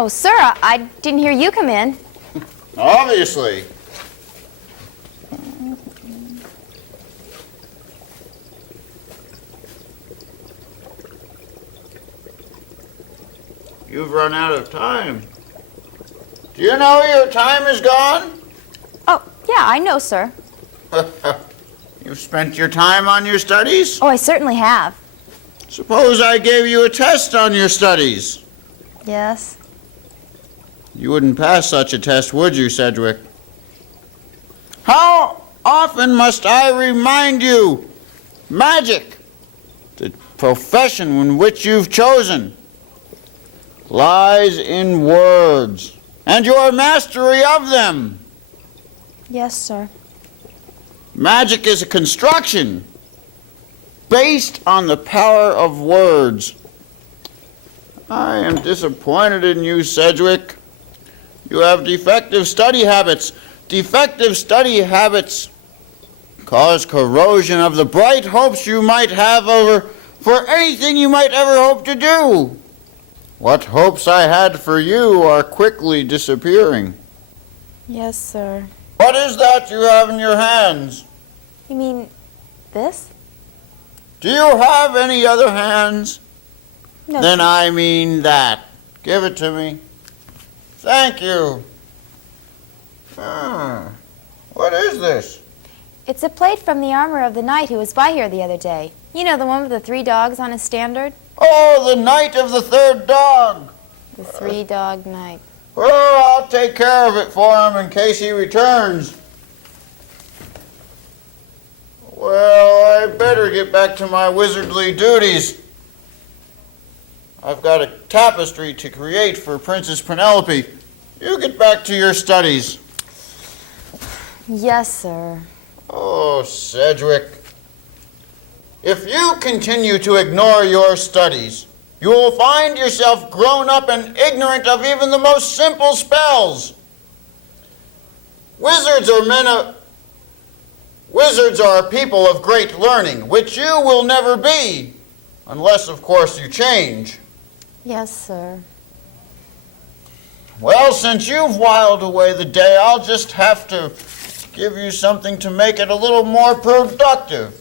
Oh, sir, I didn't hear you come in. Obviously. You've run out of time. Do you know your time is gone? Oh, yeah, I know, sir. You've spent your time on your studies? Oh, I certainly have. Suppose I gave you a test on your studies. Yes. You wouldn't pass such a test, would you, Sedgwick? How often must I remind you? Magic, the profession in which you've chosen, lies in words and your mastery of them. Yes, sir. Magic is a construction based on the power of words. I am disappointed in you, Sedgwick. You have defective study habits. Defective study habits cause corrosion of the bright hopes you might have for anything you might ever hope to do. What hopes I had for you are quickly disappearing. Yes, sir. What is that you have in your hands? You mean this? Do you have any other hands? No, Then sir. I mean that. Give it to me. Thank you. What is this? It's a plate from the armor of the knight who was by here the other day. You know, the one with the 3 dogs on his standard? Oh, the Knight of the Third Dog. The 3-dog knight. Well, I'll take care of it for him in case he returns. Well, I better get back to my wizardly duties. I've got a tapestry to create for Princess Penelope. You get back to your studies. Yes, sir. Oh, Sedgwick. If you continue to ignore your studies, you will find yourself grown up and ignorant of even the most simple spells. Wizards are a people of great learning, which you will never be, unless, of course, you change. Yes, sir. Well, since you've whiled away the day, I'll just have to give you something to make it a little more productive.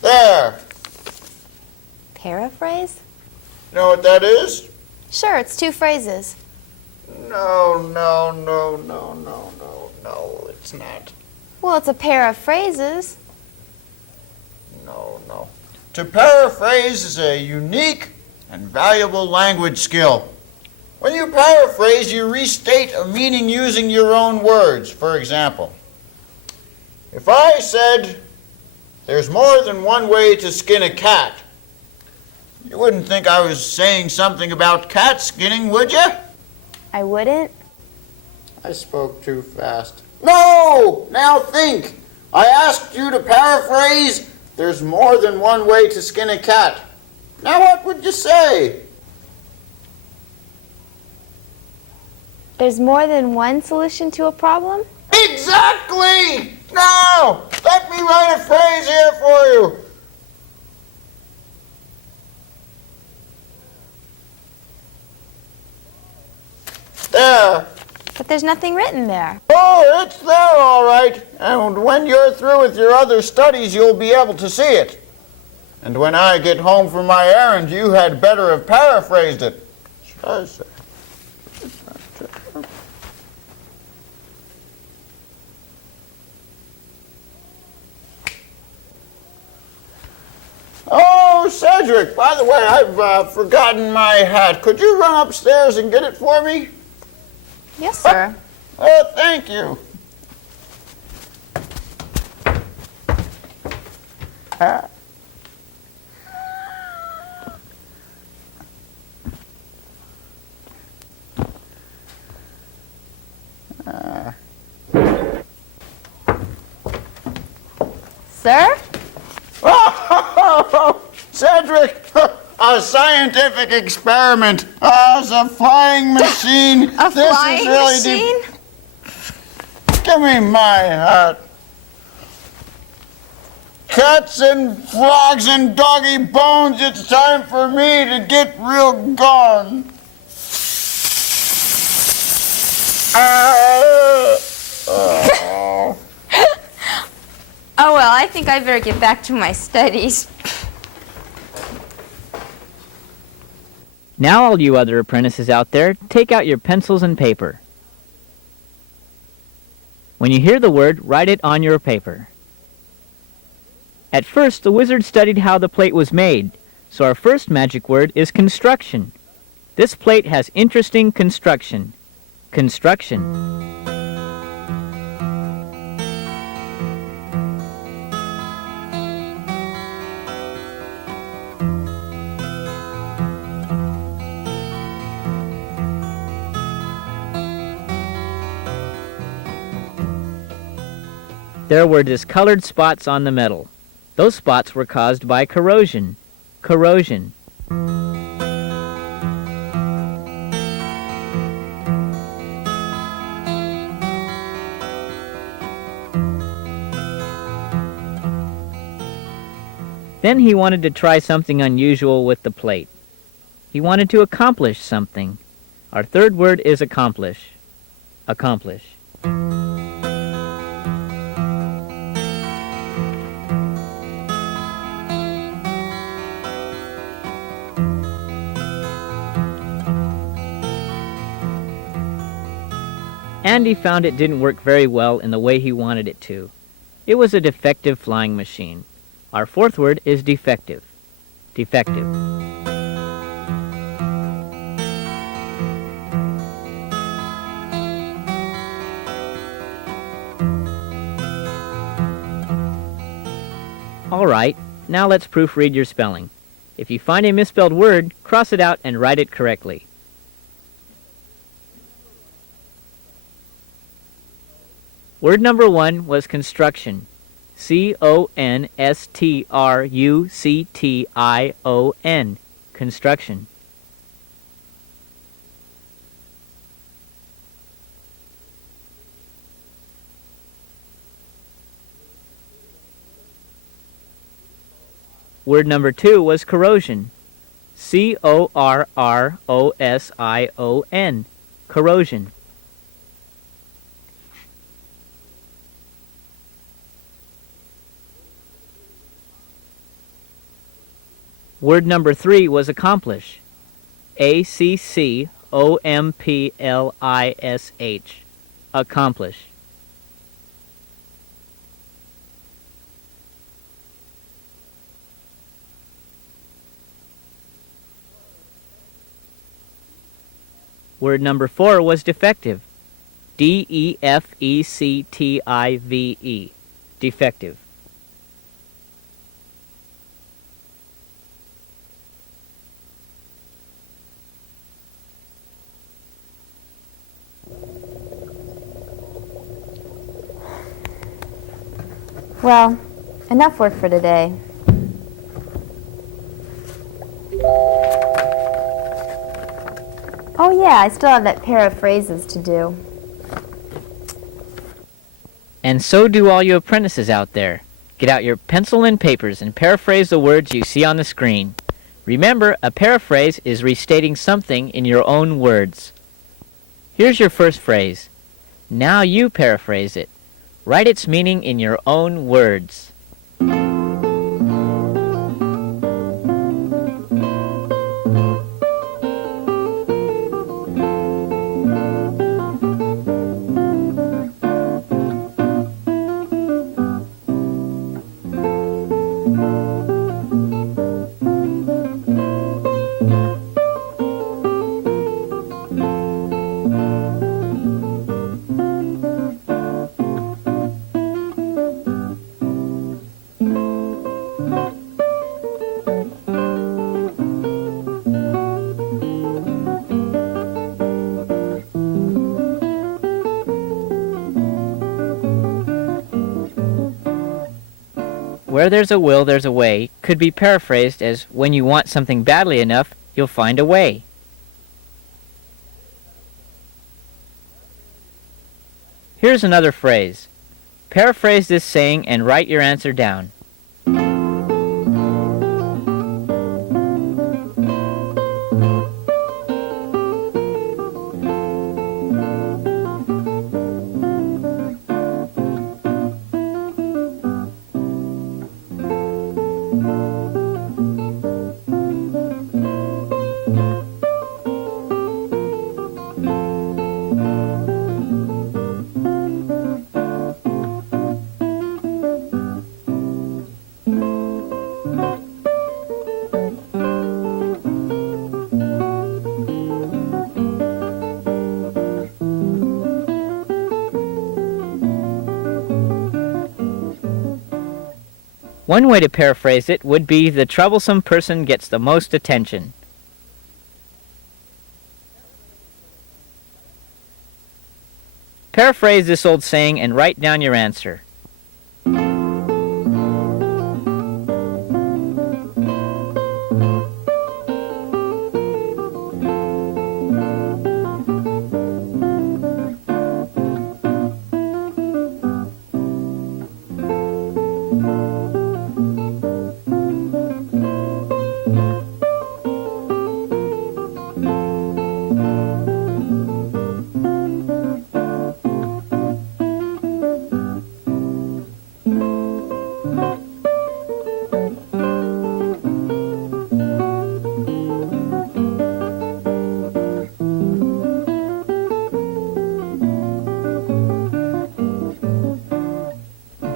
There. Paraphrase? You know what that is? Sure, it's 2 phrases. No, it's not. Well, it's a pair of phrases. No. To paraphrase is a unique and valuable language skill. When you paraphrase, you restate a meaning using your own words. For example, if I said, "There's more than one way to skin a cat," you wouldn't think I was saying something about cat skinning, would you? I wouldn't. I spoke too fast. No! Now think! I asked you to paraphrase, "There's more than one way to skin a cat." Now what would you say? There's more than one solution to a problem? Exactly! Now, let me write a phrase here for you. There. But there's nothing written there. Oh, it's there all right. And when you're through with your other studies, you'll be able to see it. And when I get home from my errand, you had better have paraphrased it. Oh, Sedgwick, by the way, I've forgotten my hat. Could you run upstairs and get it for me? Yes, sir. Oh, thank you. Sir? Oh, Cedric, a scientific experiment. It's a flying machine. A flying machine? Give me my hat. Cats and frogs and doggy bones, it's time for me to get real gone. Oh, well, I think I better get back to my studies. Now, all you other apprentices out there, take out your pencils and paper. When you hear the word, write it on your paper. At first, the wizard studied how the plate was made, so our first magic word is construction. This plate has interesting construction. Construction. There were discolored spots on the metal. Those spots were caused by corrosion. Corrosion. Then he wanted to try something unusual with the plate. He wanted to accomplish something. Our third word is accomplish. Accomplish. Andy found it didn't work very well in the way he wanted it to. It was a defective flying machine. Our fourth word is defective. Defective. All right, now let's proofread your spelling. If you find a misspelled word, cross it out and write it correctly. Word number 1 was construction. C-O-N-S-T-R-U-C-T-I-O-N. Construction. Word number 2 was corrosion. C-O-R-R-O-S-I-O-N. Corrosion. Word number 3 was accomplish. A-C-C-O-M-P-L-I-S-H. Accomplish. Word number 4 was defective. D-E-F-E-C-T-I-V-E. Defective. Well, enough work for today. Oh yeah, I still have that pair of phrases to do. And so do all you apprentices out there. Get out your pencil and papers and paraphrase the words you see on the screen. Remember, a paraphrase is restating something in your own words. Here's your first phrase. Now you paraphrase it. Write its meaning in your own words. Where there's a will, there's a way could be paraphrased as when you want something badly enough, you'll find a way. Here's another phrase. Paraphrase this saying and write your answer down. One way to paraphrase it would be the troublesome person gets the most attention. Paraphrase this old saying and write down your answer.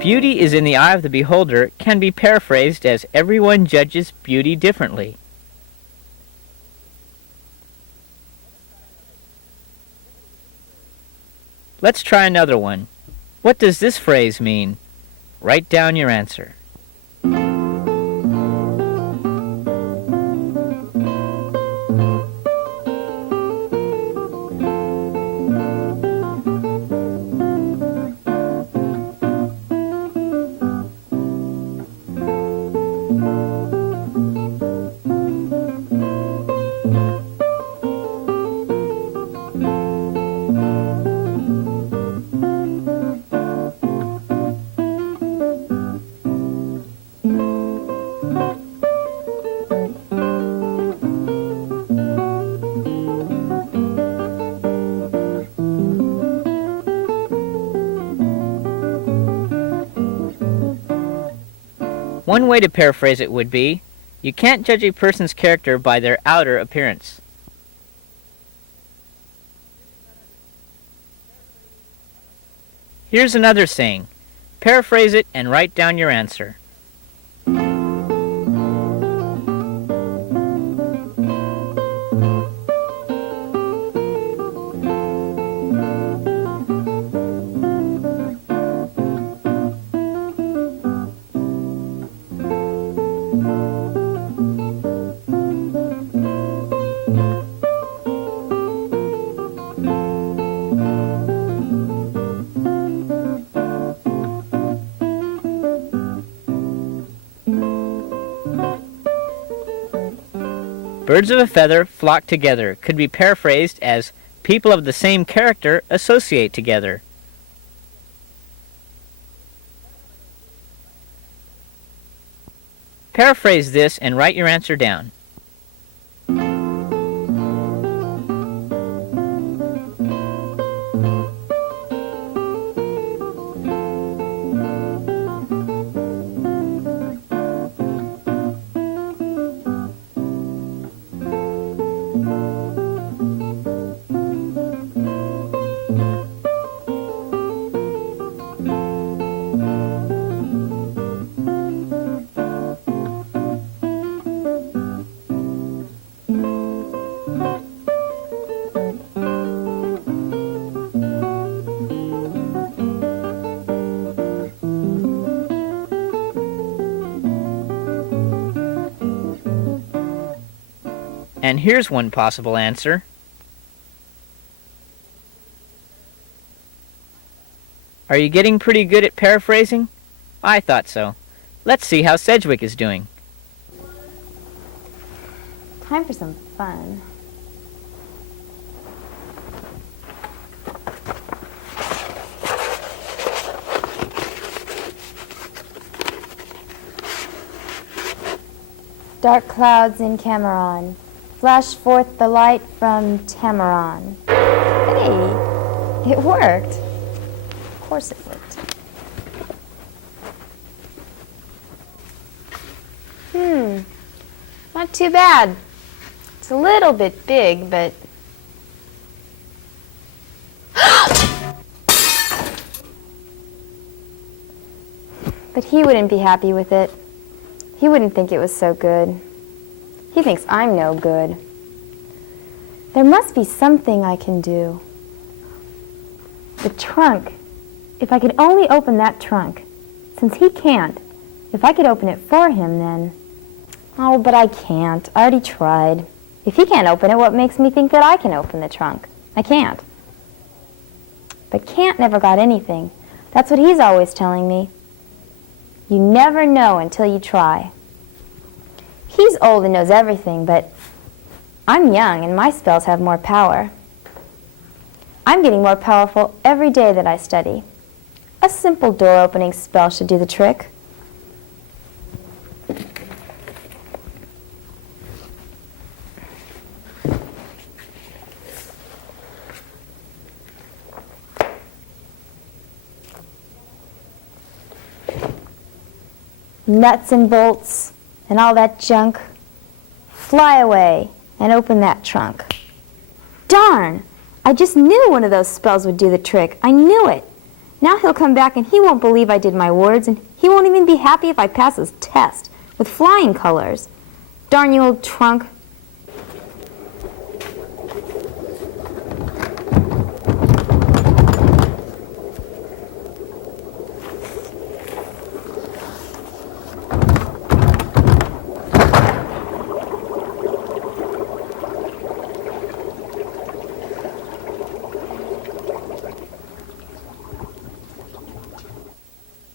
Beauty is in the eye of the beholder can be paraphrased as everyone judges beauty differently. Let's try another one. What does this phrase mean? Write down your answer. One way to paraphrase it would be, you can't judge a person's character by their outer appearance. Here's another saying. Paraphrase it and write down your answer. Birds of a feather flock together could be paraphrased as people of the same character associate together. Paraphrase this and write your answer down. And here's one possible answer. Are you getting pretty good at paraphrasing? I thought so. Let's see how Sedgwick is doing. Time for some fun. Dark clouds in Cameron, flash forth the light from Tamaron. Hey, it worked. Of course it worked. Not too bad. It's a little bit big, but... But he wouldn't be happy with it. He wouldn't think it was so good. He thinks I'm no good. There must be something I can do. The trunk. If I could only open that trunk. Since he can't, if I could open it for him, then... Oh, but I can't. I already tried. If he can't open it, what makes me think that I can open the trunk? I can't. But can't never got anything. That's what he's always telling me. You never know until you try. He's old and knows everything, but I'm young and my spells have more power. I'm getting more powerful every day that I study. A simple door-opening spell should do the trick. Nuts and bolts and all that junk. Fly away and open that trunk. Darn! I just knew one of those spells would do the trick. I knew it. Now he'll come back and he won't believe I did my words, and he won't even be happy if I pass his test with flying colors. Darn you old trunk.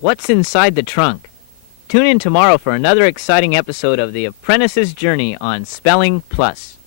What's inside the trunk? Tune in tomorrow for another exciting episode of The Apprentice's Journey on Spelling Plus.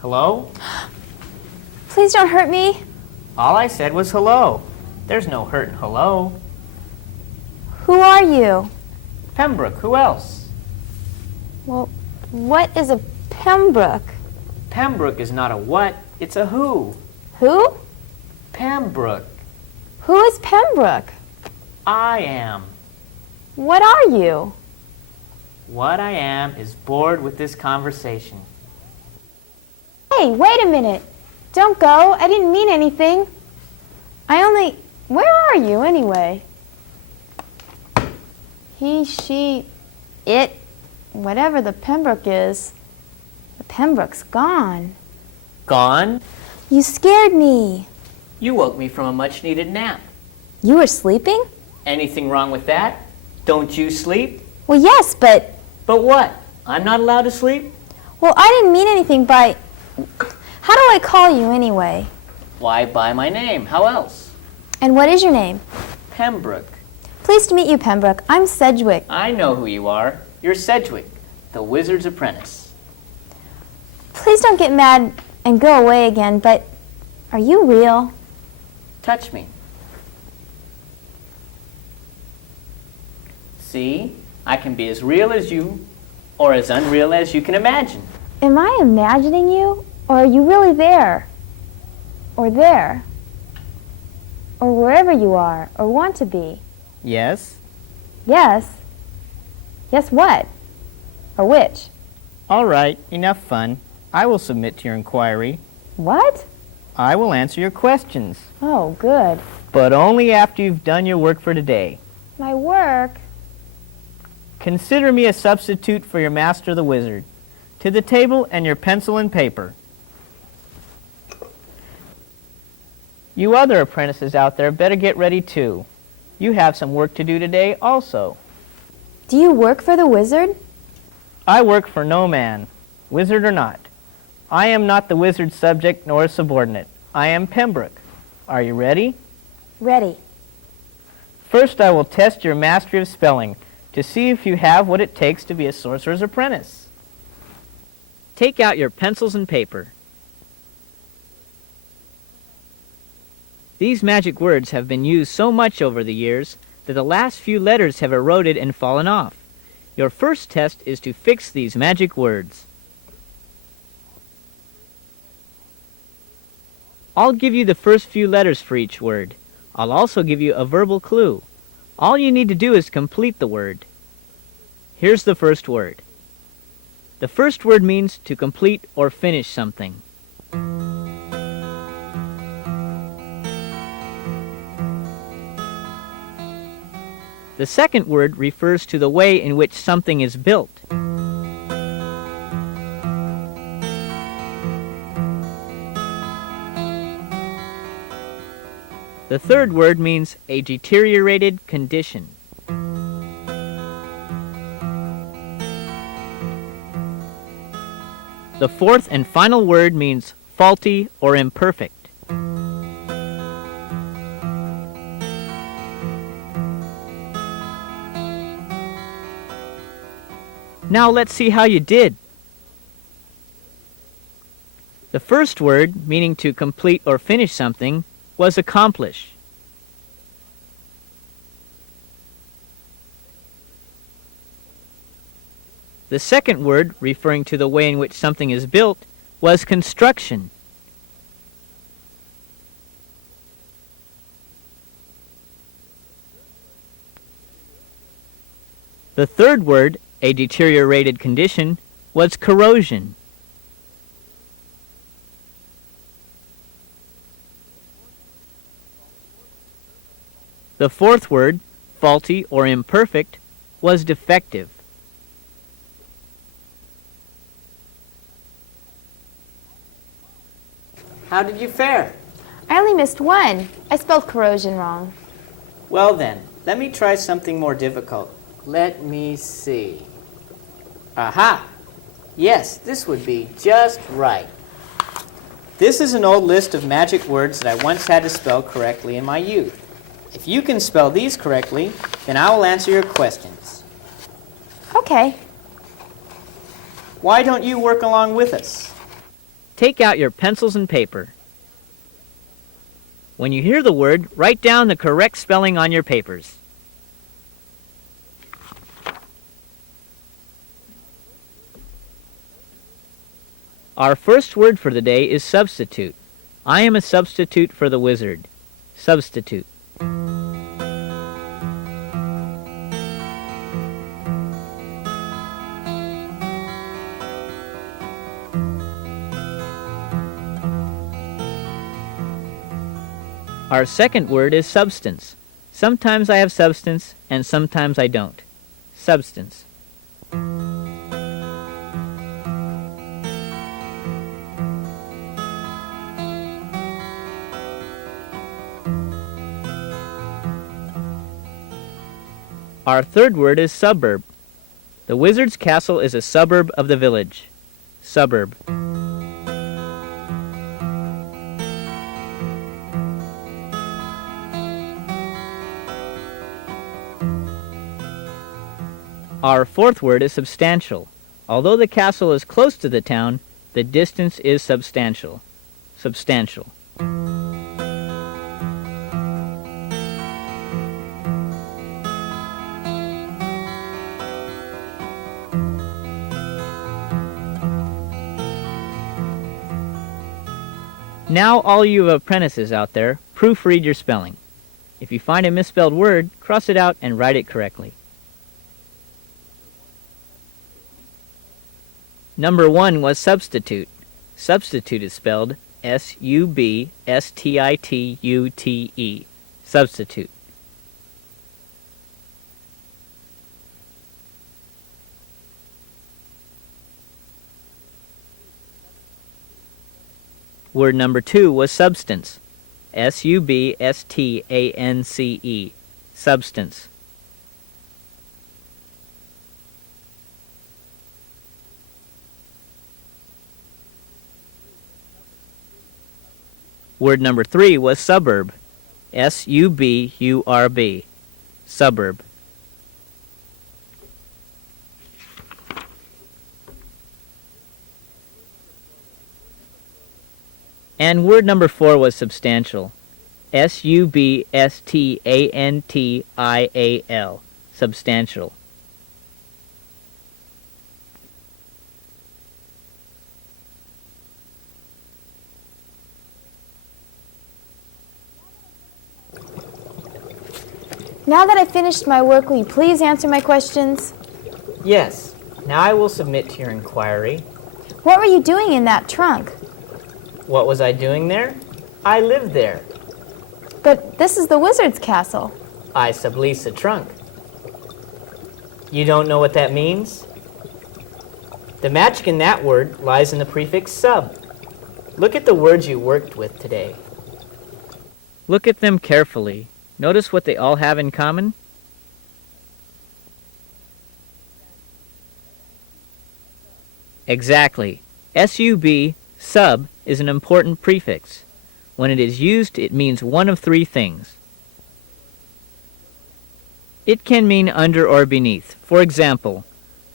Hello? Please don't hurt me. All I said was hello. There's no hurt in hello. Who are you? Pembroke, who else? Well, what is a Pembroke? Pembroke is not a what, it's a who. Who? Pembroke. Who is Pembroke? I am. What are you? What I am is bored with this conversation. Hey, wait a minute. Don't go. I didn't mean anything. Where are you anyway? He, she, it, whatever the Pembroke is, the Pembroke's gone. Gone? You scared me. You woke me from a much-needed nap. You were sleeping? Anything wrong with that? Don't you sleep? Well, yes, but... But what? I'm not allowed to sleep? Well, I didn't mean anything by... How do I call you anyway? Why, by my name. How else? And what is your name? Pembroke. Pleased to meet you, Pembroke. I'm Sedgwick. I know who you are. You're Sedgwick, the wizard's apprentice. Please don't get mad and go away again, but are you real? Touch me. See, I can be as real as you, or as unreal as you can imagine. Am I imagining you, or are you really there? Or there? Or wherever you are, or want to be? Yes? Yes. Yes what? Or which? All right, enough fun. I will submit to your inquiry. What? I will answer your questions, Oh, good. but only after you've done your work for today. My work? Consider me a substitute for your master the wizard. To the table and your pencil and paper. You other apprentices out there better get ready too. You have some work to do today also. Do you work for the wizard? I work for no man, wizard or not. I am not the wizard's subject nor subordinate. I am Pembroke. Are you ready? Ready. First I will test your mastery of spelling to see if you have what it takes to be a sorcerer's apprentice. Take out your pencils and paper. These magic words have been used so much over the years that the last few letters have eroded and fallen off. Your first test is to fix these magic words. I'll give you the first few letters for each word. I'll also give you a verbal clue. All you need to do is complete the word. Here's the first word. The first word means to complete or finish something. The second word refers to the way in which something is built. The third word means a deteriorated condition. The fourth and final word means faulty or imperfect. Now let's see how you did. The first word, meaning to complete or finish something, was accomplish. The second word, referring to the way in which something is built, was construction. The third word, a deteriorated condition, was corrosion. The fourth word, faulty or imperfect, was defective. How did you fare? I only missed one. I spelled corrosion wrong. Well then, let me try something more difficult. Let me see. Aha! Yes, this would be just right. This is an old list of magic words that I once had to spell correctly in my youth. If you can spell these correctly, then I will answer your questions. Okay. Why don't you work along with us? Take out your pencils and paper. When you hear the word, write down the correct spelling on your papers. Our first word for the day is substitute. I am a substitute for the wizard. Substitute. Our second word is substance. Sometimes I have substance and sometimes I don't. Substance. Our third word is suburb. The wizard's castle is a suburb of the village. Suburb. Our fourth word is substantial. Although the castle is close to the town, the distance is substantial. Substantial. Now, all you apprentices out there, proofread your spelling. If you find a misspelled word, cross it out and write it correctly. Number 1 was substitute. Substitute is spelled S-U-B-S-T-I-T-U-T-E. Substitute. Word number 2 was substance. S-U-B-S-T-A-N-C-E. Substance. Word number 3 was suburb. S-U-B-U-R-B. Suburb. And word number 4 was substantial. S-U-B-S-T-A-N-T-I-A-L. Substantial. Now that I've finished my work, will you please answer my questions? Yes. Now I will submit to your inquiry. What were you doing in that trunk? What was I doing there? I lived there. But this is the wizard's castle. I sublease a trunk. You don't know what that means? The magic in that word lies in the prefix sub. Look at the words you worked with today. Look at them carefully. Notice what they all have in common? Exactly. S-U-B, sub, is an important prefix. When it is used, it means one of 3 things. It can mean under or beneath. For example,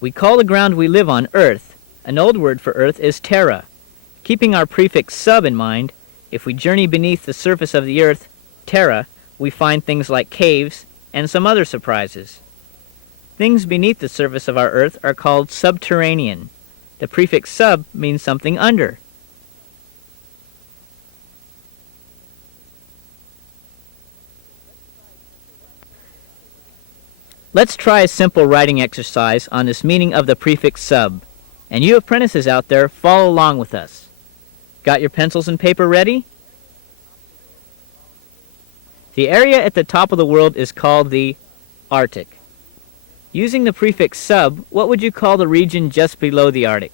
we call the ground we live on Earth. An old word for Earth is terra. Keeping our prefix sub in mind, if we journey beneath the surface of the Earth, terra, we find things like caves and some other surprises. Things beneath the surface of our Earth are called subterranean. The prefix sub means something under. Let's try a simple writing exercise on this meaning of the prefix sub. And you apprentices out there, follow along with us. Got your pencils and paper ready? The area at the top of the world is called the Arctic. Using the prefix sub, what would you call the region just below the Arctic?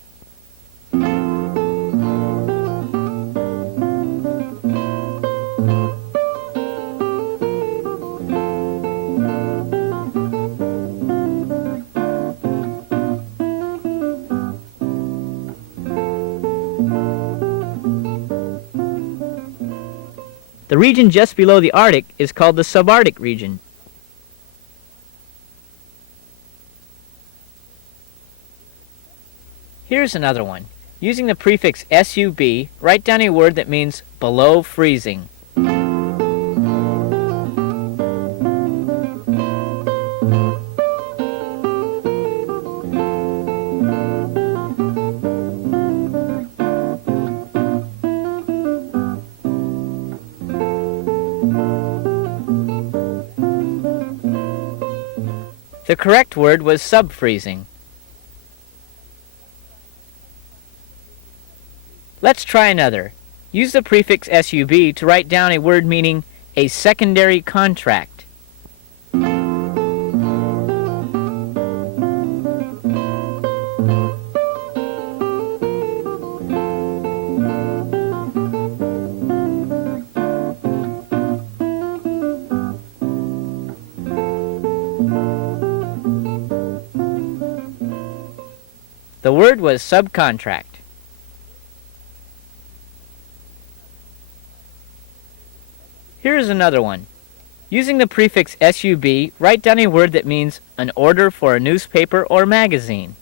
The region just below the Arctic is called the subarctic region. Here's another one. Using the prefix SUB, write down a word that means below freezing. The correct word was sub-freezing. Let's try another. Use the prefix SUB to write down a word meaning a secondary contract. The word was subcontract. Here's another one. Using the prefix SUB, write down a word that means an order for a newspaper or magazine.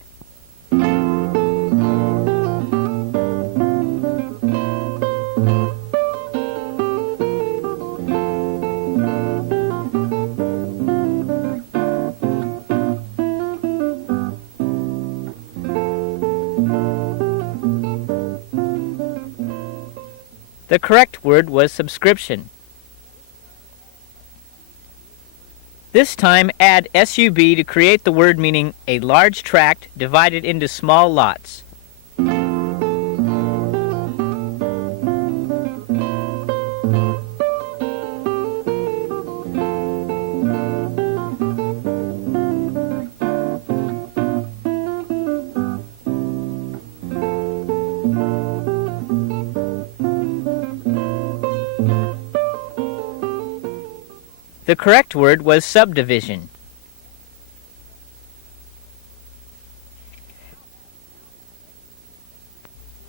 The correct word was subscription. This time, add SUB to create the word meaning a large tract divided into small lots. The correct word was subdivision.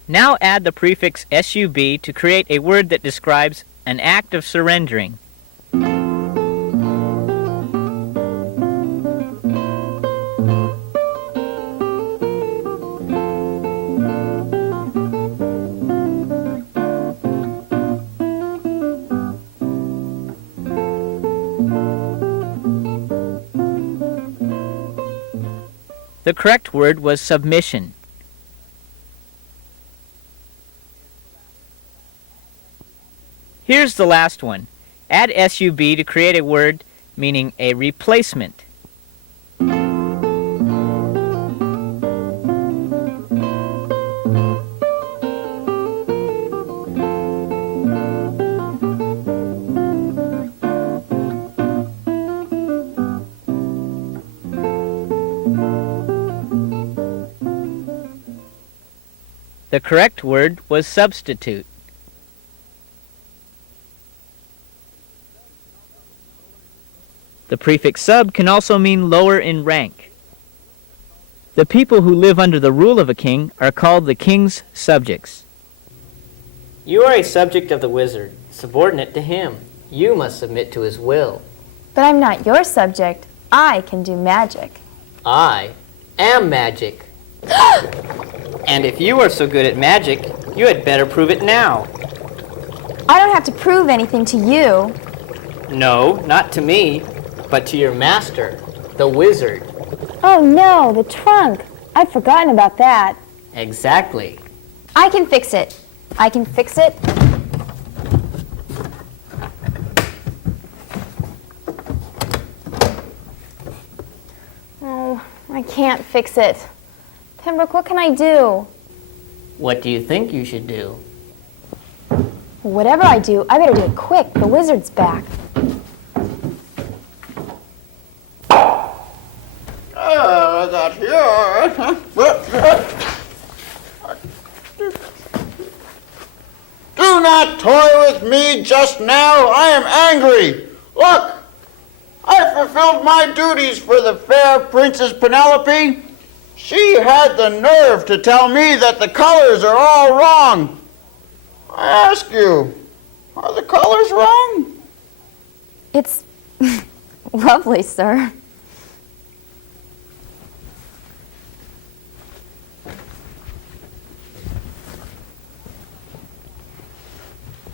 Now add the prefix SUB to create a word that describes an act of surrendering. The correct word was submission. Here's the last one. Add SUB to create a word meaning a replacement. The correct word was substitute. The prefix sub can also mean lower in rank. The people who live under the rule of a king are called the king's subjects. You are a subject of the wizard, subordinate to him. You must submit to his will. But I'm not your subject. I can do magic. I am magic. And if you are so good at magic, you had better prove it now. I don't have to prove anything to you. No, not to me, but to your master, the wizard. Oh no, the trunk. I'd forgotten about that. Exactly. I can fix it. I can fix it. Oh, I can't fix it. Pembroke, what can I do? What do you think you should do? Whatever I do, I better do it quick. The wizard's back. I got here. Do not toy with me just now. I am angry. Look, I fulfilled my duties for the fair Princess Penelope. She had the nerve to tell me that the colors are all wrong. I ask you, are the colors wrong? It's lovely, sir.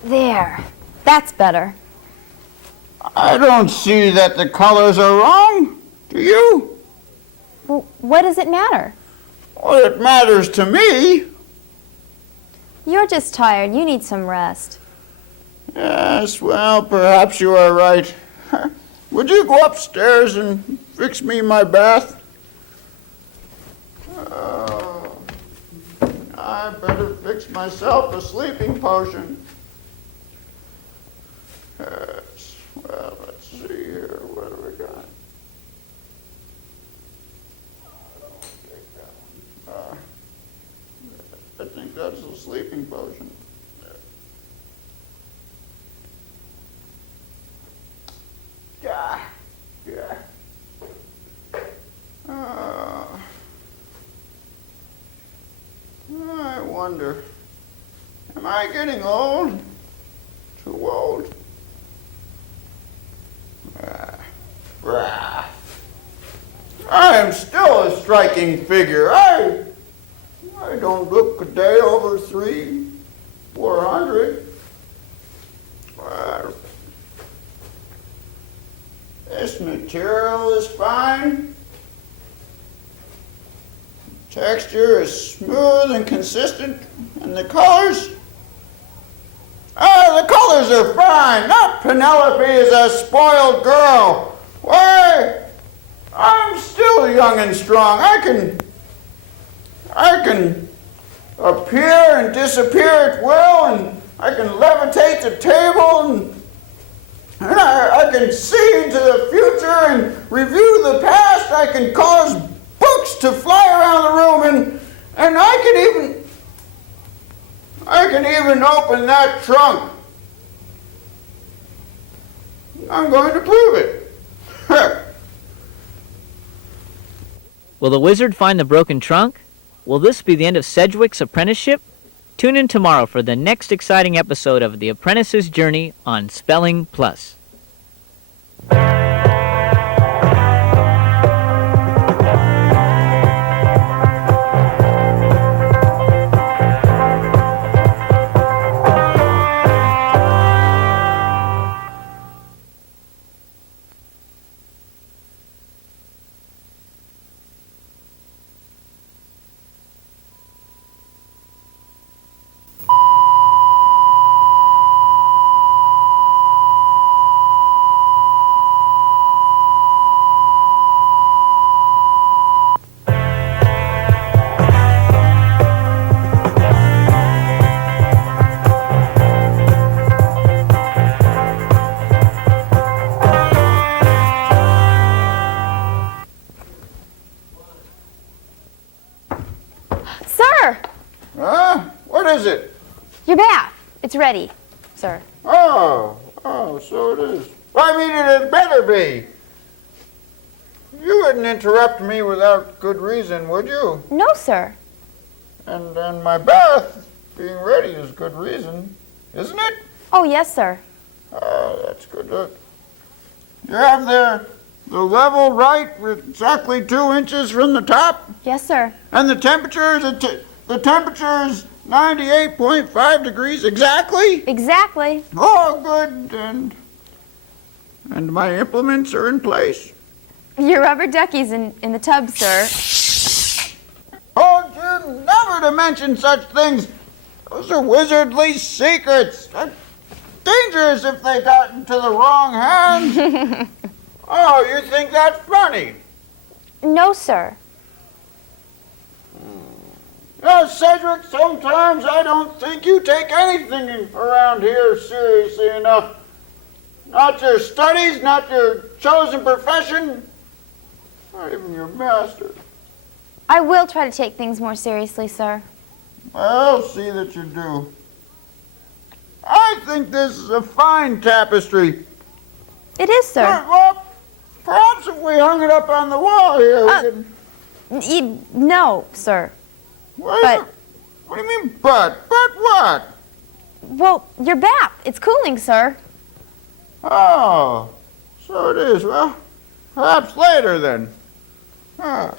There. That's better. I don't see that the colors are wrong. Do you? Well, what does it matter? Well, it matters to me. You're just tired. You need some rest. Yes, well, perhaps you are right. Would you go upstairs and fix me my bath? I better fix myself a sleeping potion. Yes, well, let's see here. What do we got? I think that's a sleeping potion. Yeah. I wonder, am I getting old? Too old? I am still a striking figure. I don't look a day over 400. Well, this material is fine. Texture is smooth and consistent, and the colors are fine. Not Penelope is a spoiled girl. Why, I'm still young and strong. I can appear and disappear at will, and I can levitate the table, and I can see into the future and review the past. I can cause books to fly around the room, and I can even open that trunk. I'm going to prove it. Will the wizard find the broken trunk? Will this be the end of Sedgwick's apprenticeship? Tune in tomorrow for the next exciting episode of The Apprentice's Journey on Spelling Plus. Sir! What is it? Your bath. It's ready, sir. Oh, so it is. Well, I mean, it better be. You wouldn't interrupt me without good reason, would you? No, sir. And my bath being ready is good reason, isn't it? Oh, yes, sir. Oh, that's good. You have the level right, with exactly 2 inches from the top, Yes, sir. and the temperature is 98.5 degrees exactly. Exactly. Oh, good. And my implements are in place. Your rubber ducky's in the tub, sir. Oh, you never to mention such things. Those are wizardly secrets. They're dangerous if they got into the wrong hands. Oh, you think that's funny? No, sir. Cedric, sometimes I don't think you take anything around here seriously enough. Not your studies, not your chosen profession, not even your master. I will try to take things more seriously, sir. I'll see that you do. I think this is a fine tapestry. It is, sir. Well, perhaps if we hung it up on the wall here, we could... No, sir. What but- what do you mean, but? But what? Well, your bath. It's cooling, sir. Oh, so it is. Well, perhaps later then. Ah.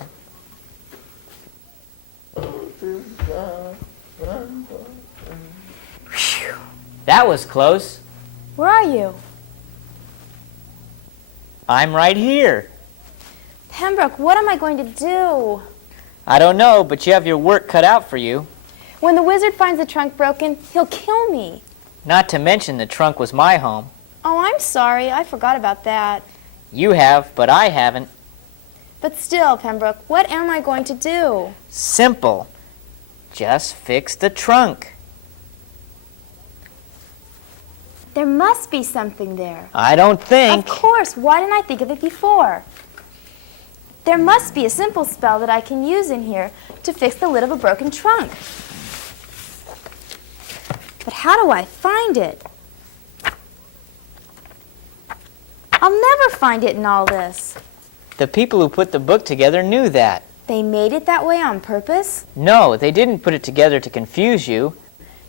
That was close. Where are you? I'm right here. Pembroke, what am I going to do? I don't know, but you have your work cut out for you. When the wizard finds the trunk broken, he'll kill me. Not to mention the trunk was my home. Oh, I'm sorry. I forgot about that. You have, but I haven't. But still, Pembroke, what am I going to do? Simple. Just fix the trunk. There must be something there. I don't think. Of course. Why didn't I think of it before? There must be a simple spell that I can use in here to fix the lid of a broken trunk. But how do I find it? I'll never find it in all this. The people who put the book together knew that. They made it that way on purpose? No, they didn't put it together to confuse you.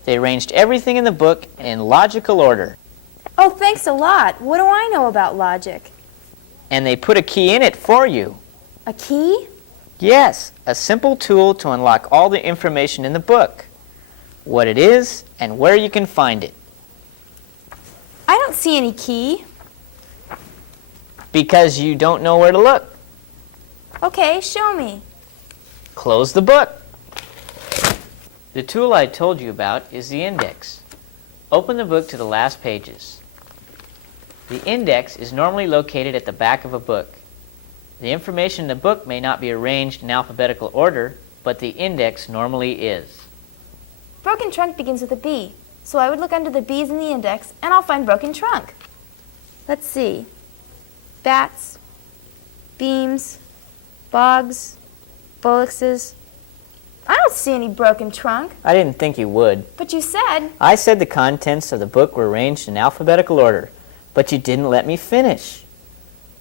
They arranged everything in the book in logical order. Oh, thanks a lot. What do I know about logic? And they put a key in it for you. A A key? Yes, a simple tool to unlock all the information in the book, what it is, and where you can find it. I don't see any key. Because you don't know where to look. Okay, show me. Close the book. The tool I told you about is the index. Open the book to the last pages. The index is normally located at the back of a book. The information in the book may not be arranged in alphabetical order, but the index normally is. Broken trunk begins with a B, so I would look under the B's in the index and I'll find broken trunk. Let's see. Bats, beams, bogs, bullocks. I don't see any broken trunk, I didn't think you would. but you said. I said the contents of the book were arranged in alphabetical order, but you didn't let me finish.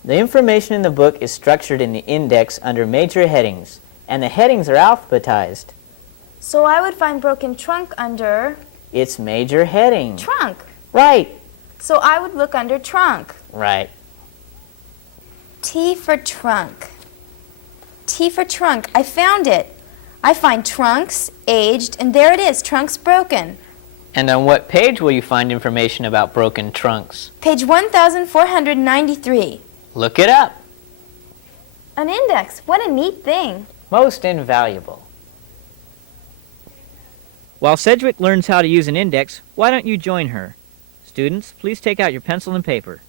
The information in the book is structured in the index under major headings, and the headings are alphabetized. So I would find broken trunk under It's major heading. trunk. Right. So I would look under trunk. Right. T for trunk. T for trunk. I found it. I find trunks, aged, and there it is, trunks broken. And on what page will you find information about broken trunks? Page 1493. Look it up. An index. What a neat thing. Most invaluable. While Sedgwick learns how to use an index, why don't you join her? Students, please take out your pencil and paper.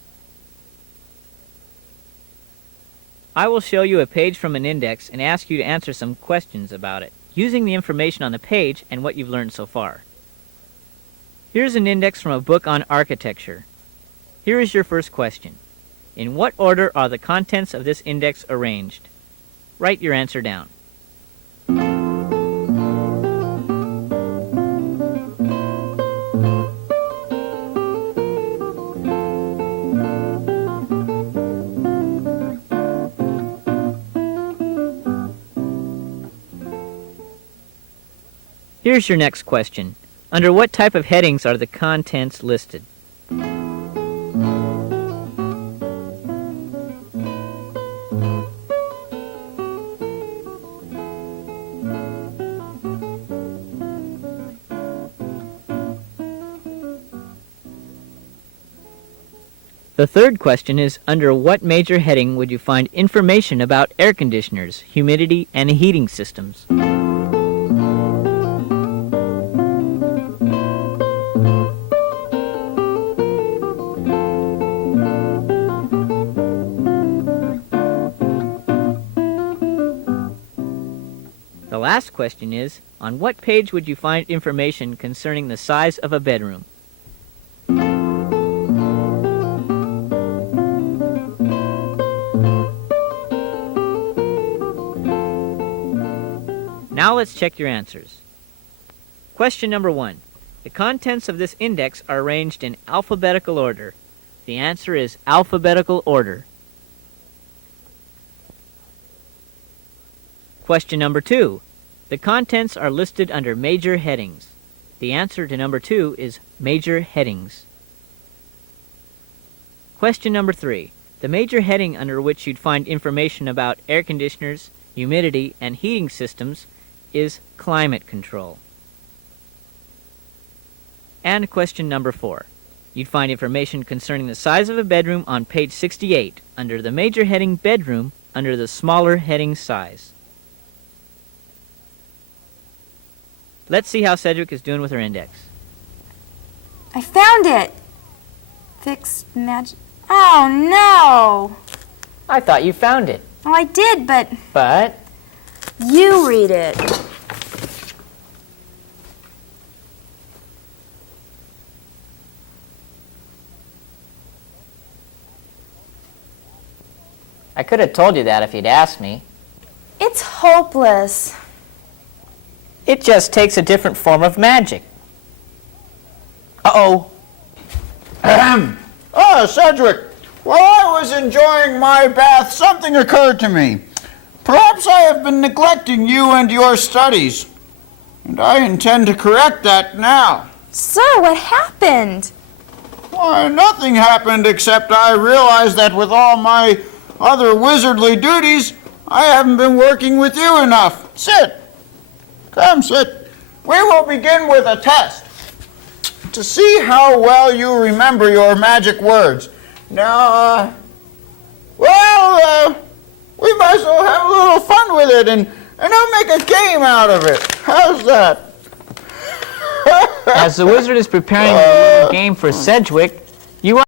I will show you a page from an index and ask you to answer some questions about it, using the information on the page and what you've learned so far. Here's an index from a book on architecture. Here is your first question. In what order are the contents of this index arranged? Write your answer down. Here's your next question. Under what type of headings are the contents listed? The third question is, under what major heading would you find information about air conditioners, humidity, and heating systems? The last question is, on what page would you find information concerning the size of a bedroom? Now let's check your answers. Question number 1. The contents of this index are arranged in alphabetical order. The answer is alphabetical order. Question number 2. The contents are listed under major headings. The answer to number 2 is major headings. Question number 3. The major heading under which you'd find information about air conditioners, humidity, and heating systems is climate control. And question number 4. You'd find information concerning the size of a bedroom on page 68 under the major heading bedroom under the smaller heading size. Let's see how Sedgwick is doing with her index. I found it. Fixed magic. Oh, no. I thought you found it. Oh, I did, but But you read it. I could have told you that if you'd asked me. It's hopeless. It just takes a different form of magic. Uh-oh. Ahem. Ah, Sedgwick, while I was enjoying my bath, something occurred to me. Perhaps I have been neglecting you and your studies, and I intend to correct that now. Sir, what happened? Why, nothing happened except I realized that with all my other wizardly duties, I haven't been working with you enough. Sit. Come, sit. We will begin with a test to see how well you remember your magic words. Now, we might as well have a little fun with it, and I'll make a game out of it. How's that? As the wizard is preparing the little game for Sedgwick, you